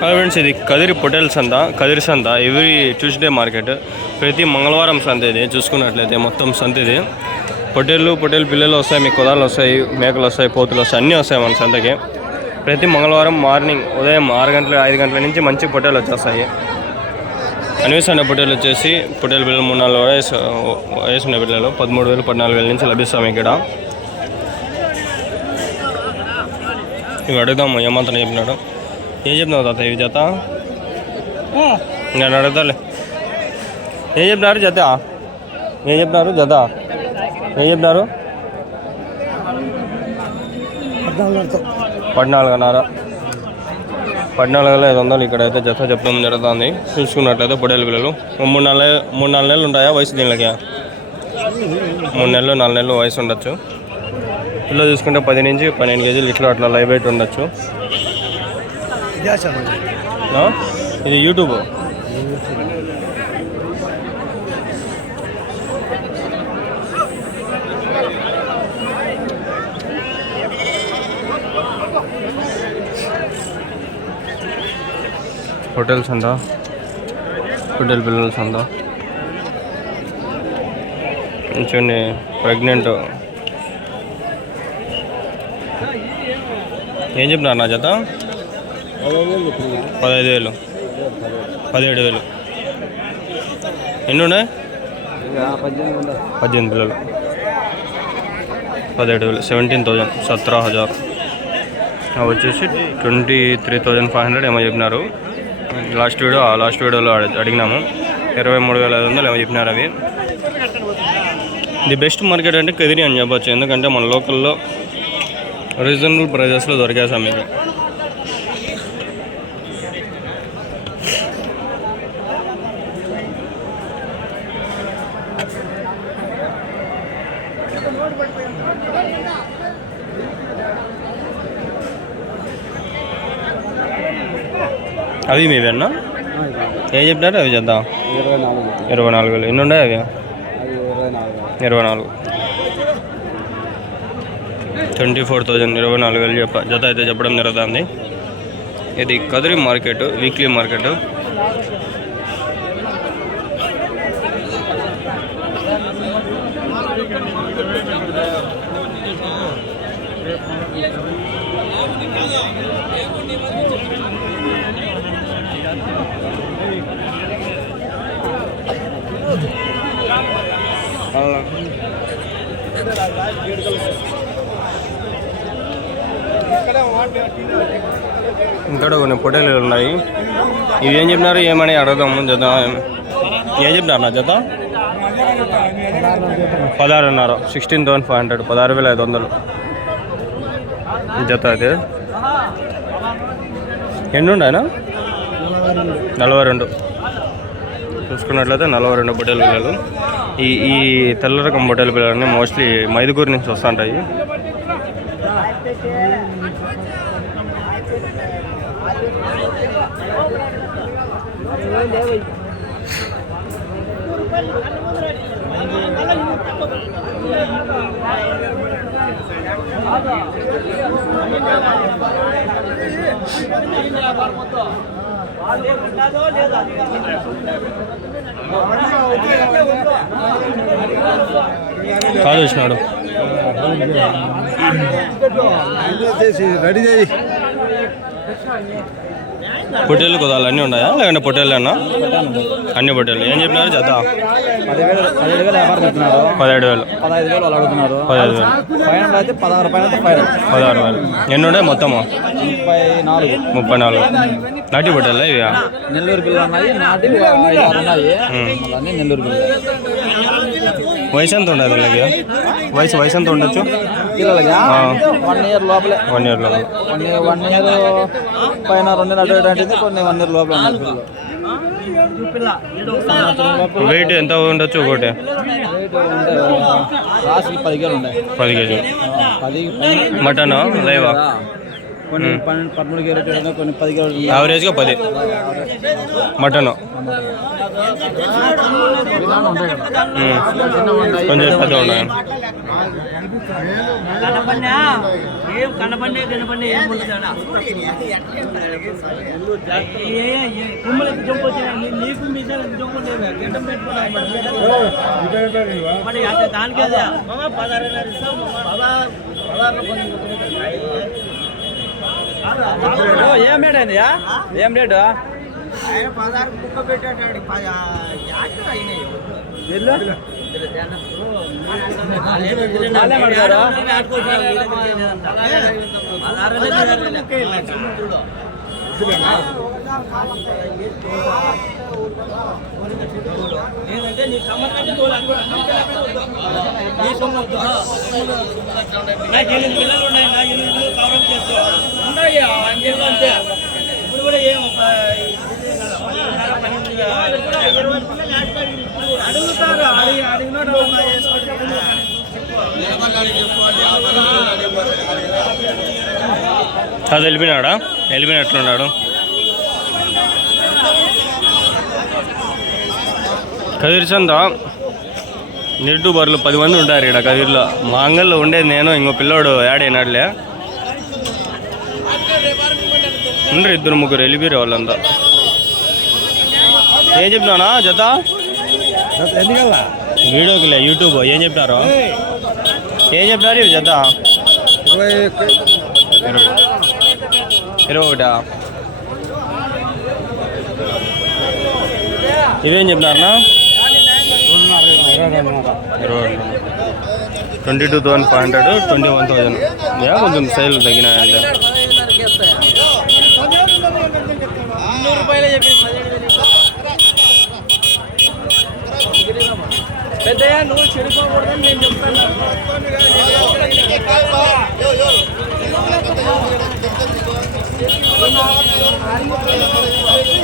Friends, ఇది కదిరి పొటేల్ సంత, కదిరి సంత ఎవ్రీ ట్యూస్డే మార్కెట్. ప్రతి మంగళవారం సంత ఇది. చూసుకున్నట్లయితే మొత్తం సంత ఇది. పొటేల్ పిల్లలు వస్తాయి, మీకు కుదాలు వస్తాయి, మేకలు వస్తాయి, పోతులు వస్తాయి, అన్నీ వస్తాయి మన సంతకి. ప్రతి మంగళవారం మార్నింగ్ ఉదయం 6 గంటల 5 గంటల నుంచి మంచి పొటేలు వచ్చేస్తాయి. అన్వేషణ పొటేలు వచ్చేసి పొటేల్ పిల్లలు 3-4 వయసు ఉన్న పిల్లలు 13,000 14,000 నుంచి లభిస్తాం ఇక్కడ. ఇవి అడుగుదాము ఏమంతా చెప్పినాడు. ఏం చెప్తున్నావు తాత ఇవి జత? నేను అడుగుతాలే. ఏం చెప్పినారు జత? ఏం చెప్పినారు జత? ఏం చెప్పినారు? 14,500. 14,500 ఇక్కడైతే జత చెప్పడం జరుగుతుంది. చూసుకున్నట్లయితే పొడేలు పిల్లలు 3-4 నెలలు ఉంటాయా వయసు దీనికి? 3 నెలలు 4 నెలలు వయసు ఉండొచ్చు. పిల్లలు చూసుకుంటే 10 నుంచి 12 కేజీలు ఇట్లా అట్లా లైవ్ వెయిట్ ఉండొచ్చు. ఇది యూట్యూబ్. హోటల్ సంత, హోటల్ పిల్లల సంత. చూడండి ప్రెగ్నెంట్. ఏం చెప్పినారు నా జత? 15,000 17,000. ఎన్ని ఉన్నాయి? 18 పిల్లలు 17,000 17,000 17,000. వచ్చేసి 23,500 ఏమో చెప్పినారు. లాస్ట్ వీడియోలో అడిగినాము. 23,500 ఏమో చెప్పినారు. అవి ది బెస్ట్ మార్కెట్ అంటే కదిరి అని చెప్పచ్చు. ఎందుకంటే మన లోకల్లో రీజనబుల్ ప్రైజెస్లో దొరికేసాం మీకు. అవి మీవేనా? ఏం చెప్పినారు అవి చేద్దాం? 24,000. ఎన్ని ఉన్నాయి అవి? 24. 24,000 24,000 జత అయితే చెప్పడం జరుగుతుంది. ఇది కదిరి మార్కెట్, వీక్లీ మార్కెట్. ఇక్కడ కొన్ని పొటేలు ఉన్నాయి. ఇవి ఏం చెప్పినారు ఏమని అడుగుదాము. జత ఏం చెప్పినారు నా జత? 16,500 16,500 16,500 జత. అయితే ఎన్ని ఉన్నాయనా? 42. చూసుకున్నట్లయితే 42 పొటేలు పిల్లలు. ఈ తెల్ల రకం పొటేలు పిల్లలని మోస్ట్లీ మైదుగూరు నుంచి వస్తుంటాయి. కాదు వచ్చినాడు. రెడీ చేయి. పొట్టేళ్ళు కుదాలు అన్నీ ఉన్నాయా లేదంటే పొట్టేళ్ళు అన్నా? అన్ని పొట్టేళ్ళు. ఏం చెప్పినారు జత? 17,000 16,000. ఎన్ని ఉన్నాయి మొత్తము? 34. నాటి పొట్టేళ్ళ ఇవి? నెల్లూరు పిల్లలు ఉన్నాయి, నాటి 5-6 ఉన్నాయి. నెల్లూరు పిల్లలు. వయసు ఎంత ఉండదు వీళ్ళకి? వయసు ఎంత ఉండొచ్చు పిల్లలకి? 1 ఇయర్ లోపలే. 1 ఇయర్ లోపల. 1 ఇయర్ పైన 2 నెలలు అటువంటి కొన్ని 1 ఇయర్ లోపల ఉన్నాయి పిల్లలు. వెయిట్ ఎంత ఉండొచ్చు ఒకటి? రాసి 10 కేజీలు ఉన్నాయి. 10 కేజీలు. మటన్ లైవా? కొన్ని 13 కేజీలు, కొన్ని 10 కేజీలు. యావరేజ్గా 10 మటన్. కొంచెం పెద్ద ఉన్నాయి. కనపడినా ఏం కనపడి కనపడి ఏం ఉంటుంది కుమ్మలకి జంపు వచ్చినాయి నీకు మీసాలు జంపు గడ్డం పెట్టుకోవాలి అంటే దానికి అదే 16,500 ఇస్తాం ఏం రేట్ అయింది ఏం రేటు ఆయన 16 బుక్క పెట్టాడు అయినాయి ఏంటంటే నీ సంబంధాన్ని నాకు 8 పిల్లలు ఉన్నాయి నా 8 పిల్లలు కవరప్ చేస్తూ ఉన్నాయి అంతే ఇప్పుడు కూడా ఏం అడుగుతారు అడిగినోడు అది వెళ్ళిపోయినట్లున్నాడు. కదిరి చంద నెట్టు బర్రెలు 10 మంది ఉంటారు ఇక్కడ కదిరిలో. మా అంగల్లో ఉండేది నేను ఇంకో పిల్లోడు యాడ్ అయినాడులే. ఉండరు 2-3 వెళ్ళిపోయారు వాళ్ళంతా. ఏం చెప్తున్నానా జత వీడియోకిలే యూట్యూబ్ ఏం చెప్తారు జత 21 ఇవేం చెప్తున్నారన్నా 22,500 21,000 కొంచెం సైజు తగ్గినాయంటే. పెద్దయ్య నువ్వు చెడిపోకూడదని నేను చెప్తాను.